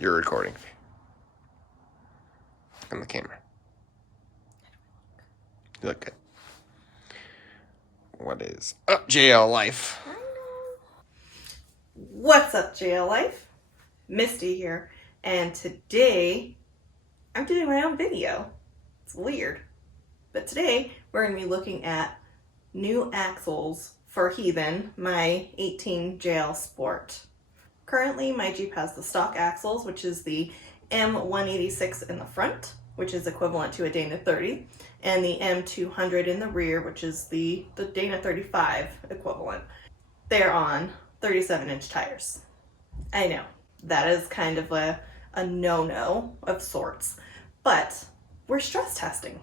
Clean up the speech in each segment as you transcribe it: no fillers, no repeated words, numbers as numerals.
You're recording. On the camera. You look good. What is up, JL Life? I know. What's up, JL Life? Misty here, and today I'm doing my own video. It's weird, but today we're going to be looking at new axles for Heathen, my 18 JL Sport. Currently, my Jeep has the stock axles, which is the M186 in the front, which is equivalent to a Dana 30, and the M200 in the rear, which is the Dana 35 equivalent. They're on 37-inch tires. I know, that is kind of a no-no of sorts, but we're stress testing.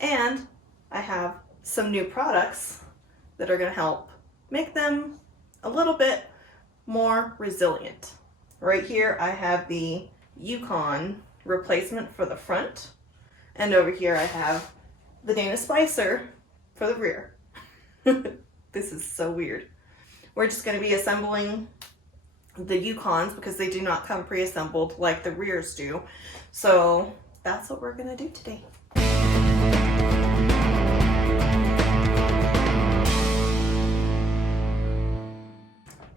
And I have some new products that are going to help make them a little bit more resilient. Right here I have the Yukon replacement for the front, and over here I have the Dana Spicer for the rear. This is so weird. We're just going to be assembling the Yukons because they do not come pre-assembled like the rears do. So that's what we're going to do today.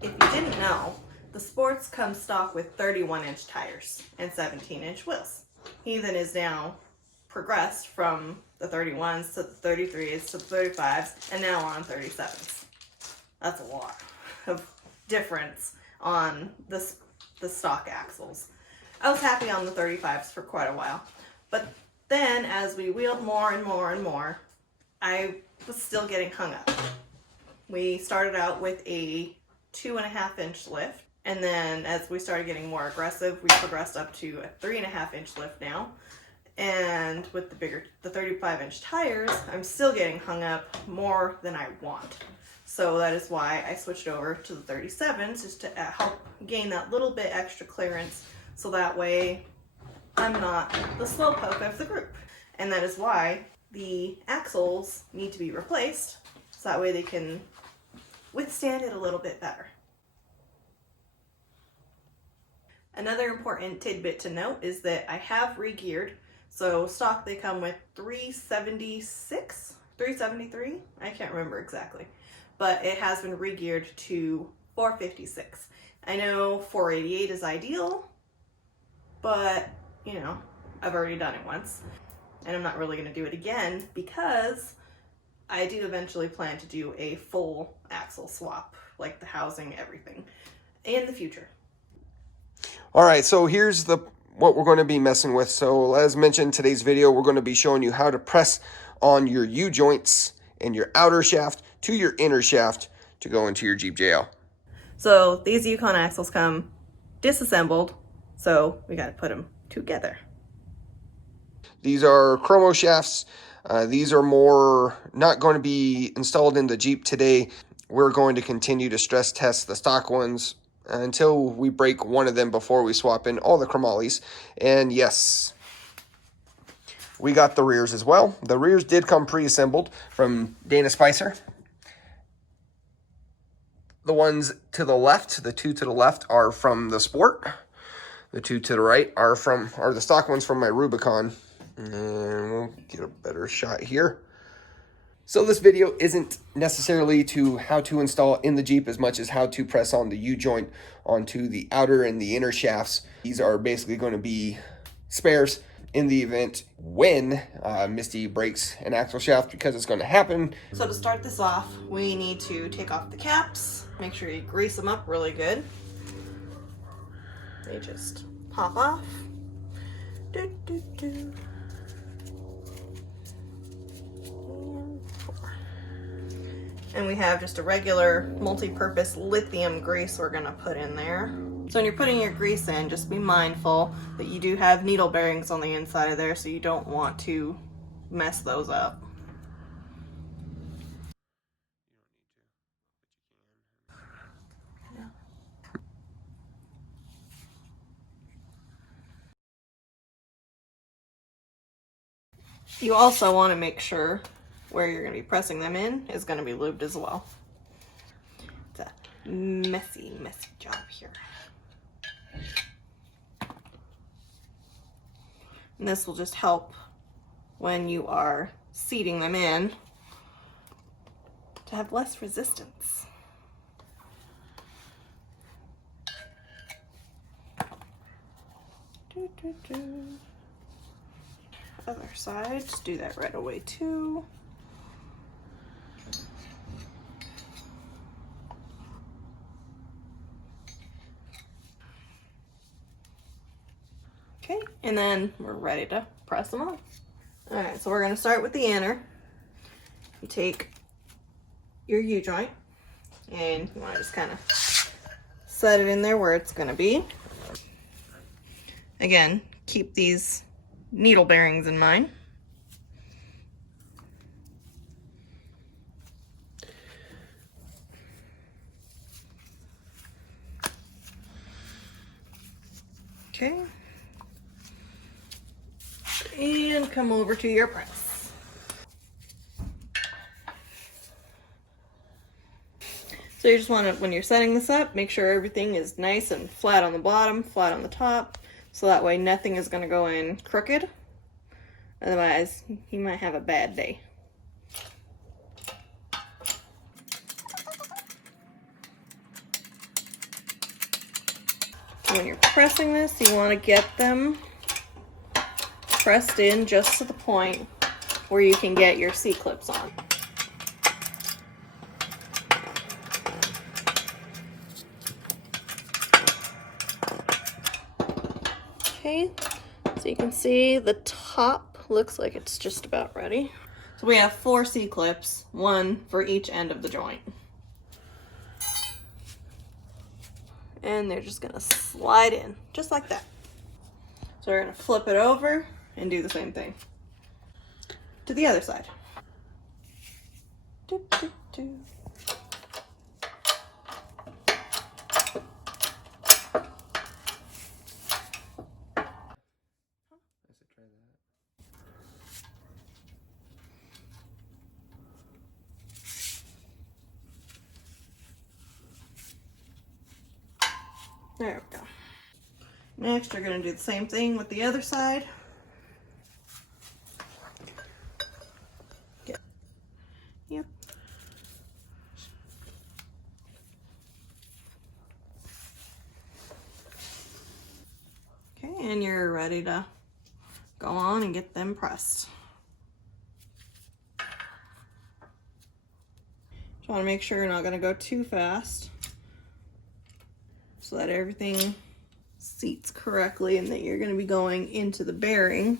If you didn't know, the Sports come stock with 31-inch tires and 17-inch wheels. Heathen is now progressed from the 31s to the 33s to the 35s, and now we're on 37s. That's a lot of difference on the stock axles. I was happy on the 35s for quite a while, but then as we wheeled more and more and more, I was still getting hung up. We started out with a 2.5-inch lift, and then as we started getting more aggressive, we progressed up to a 3.5-inch lift now. And with the 35-inch tires, I'm still getting hung up more than I want. So that is why I switched over to the 37s, just to help gain that little bit extra clearance, so that way I'm not the slowpoke of the group. And that is why the axles need to be replaced, so that way they can withstand it a little bit better. Another important tidbit to note is that I have re-geared. So stock they come with 376, 373, I can't remember exactly, but it has been re-geared to 456. I know 488 is ideal, but you know, I've already done it once, and I'm not really going to do it again because I do eventually plan to do a full axle swap, like the housing, everything, in the future. All right, so here's what we're going to be messing with. So as mentioned, today's video, we're going to be showing you how to press on your U-joints and your outer shaft to your inner shaft to go into your Jeep JL. So these Yukon axles come disassembled, so we got to put them together. These are chromo shafts. These are more not going to be installed in the Jeep today. We're going to continue to stress test the stock ones until we break one of them before we swap in all the chromolis. And yes, we got the rears as well. The rears did come pre-assembled from Dana Spicer. The ones to the left, the two to the left, are from the Sport. The two to the right are the stock ones from my Rubicon. And we'll get a better shot here. So this video isn't necessarily to how to install in the Jeep as much as how to press on the U-joint onto the outer and the inner shafts. These are basically going to be spares in the event when Misty breaks an axle shaft, because it's going to happen. So to start this off, we need to take off the caps. Make sure you grease them up really good. They just pop off. And we have just a regular multi-purpose lithium grease we're gonna put in there. So when you're putting your grease in, just be mindful that you do have needle bearings on the inside of there, so you don't want to mess those up. You also want to make sure where you're going to be pressing them in is going to be lubed as well. It's a messy job here. And this will just help when you are seating them in to have less resistance. Other side, just do that right away too. Okay, and then we're ready to press them on. All right, so we're gonna start with the inner. You take your U-joint and you wanna just kind of set it in there where it's gonna be. Again, keep these needle bearings in mind. Okay. And come over to your press. So you just want to, when you're setting this up, make sure everything is nice and flat on the bottom, flat on the top, so that way nothing is going to go in crooked. Otherwise, you might have a bad day. When you're pressing this, you want to get them pressed in just to the point where you can get your C-clips on. Okay, so you can see the top looks like it's just about ready. So we have 4 C-clips, 1 for each end of the joint. And they're just gonna slide in, just like that. So we're gonna flip it over and do the same thing to the other side. Doo, doo, doo. There we go. Next, we're going to do the same thing with the other side. Yep. Okay, and you're ready to go on and get them pressed. Just want to make sure you're not going to go too fast, so that everything seats correctly and that you're going to be going into the bearing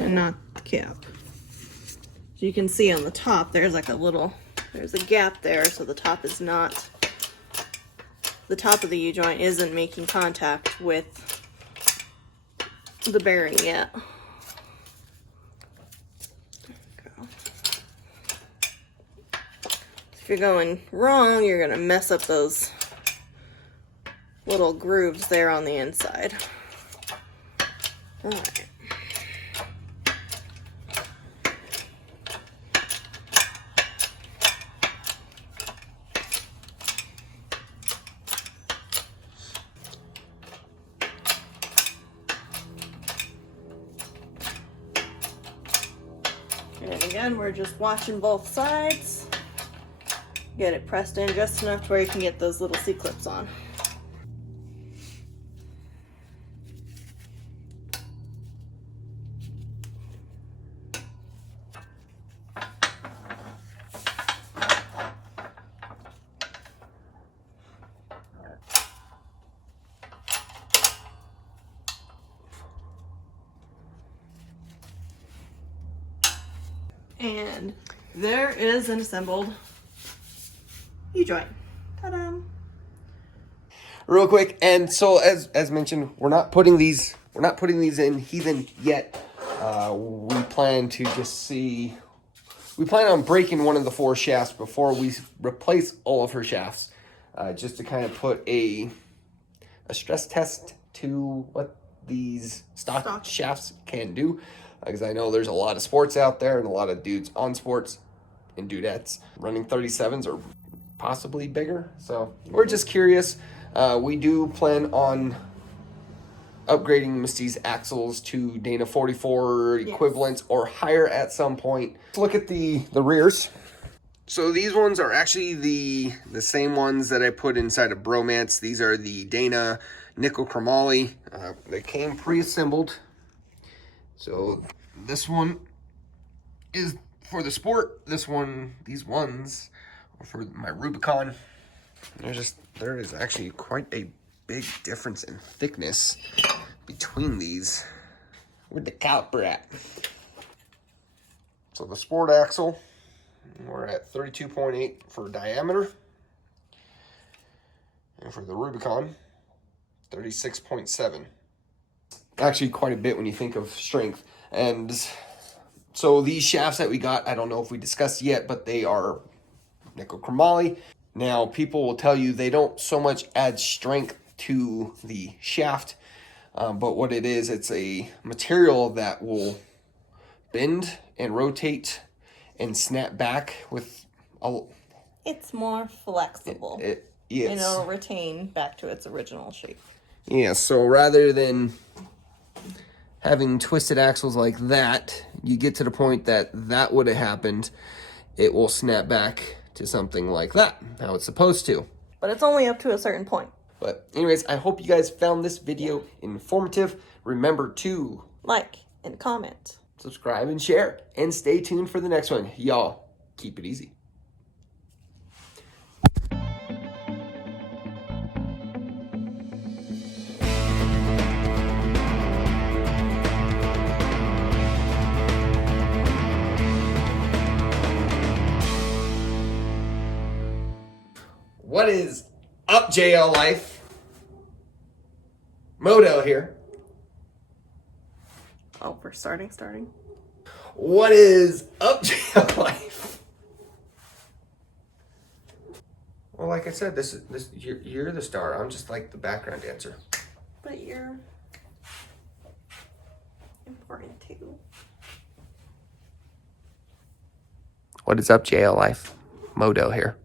and not the cap. So you can see on the top there's like there's a gap there, so the top is not, the top of the U-joint isn't making contact with the bearing yet. There we go. If you're going wrong, you're going to mess up those little grooves there on the inside. All right. And again, we're just watching both sides. Get it pressed in just enough to where you can get those little C-clips on. And there is an assembled U-joint. Ta-da! Real quick, and so as mentioned, we're not putting these in heathen yet. We plan to just see. We plan on breaking one of the 4 shafts before we replace all of her shafts, just to kind of put a stress test to what these stock shafts can do. Because I know there's a lot of sports out there and a lot of dudes on sports and dudettes running 37s or possibly bigger. So we're just curious. We do plan on upgrading Misty's axles to Dana 44 equivalents or higher at some point. Let's look at the rears. So these ones are actually the same ones that I put inside of Bromance. These are the Dana nickel chromoly. They came pre-assembled. So this one is for the Sport. These ones are for my Rubicon. There is actually quite a big difference in thickness between these. Where'd the caliper at? So the Sport axle, we're at 32.8 for diameter. And for the Rubicon, 36.7. Actually quite a bit when you think of strength. And so these shafts that we got, I don't know if we discussed yet, but they are nickel chromoly. Now, people will tell you they don't so much add strength to the shaft, but what it is, it's a material that will bend and rotate and snap back with a... It's more flexible. Yes. And it'll retain back to its original shape. Yeah, so rather than having twisted axles like that, you get to the point that would have happened, it will snap back to something like that, how it's supposed to. But it's only up to a certain point. But anyways, I hope you guys found this video informative. Remember to like and comment, subscribe and share, and stay tuned for the next one. Y'all, keep it easy. What is up, JL Life? Modo here. Oh, we're starting. What is up, JL Life? Well, like I said, you're the star. I'm just like the background dancer. But you're important too. What is up, JL Life? Modo here.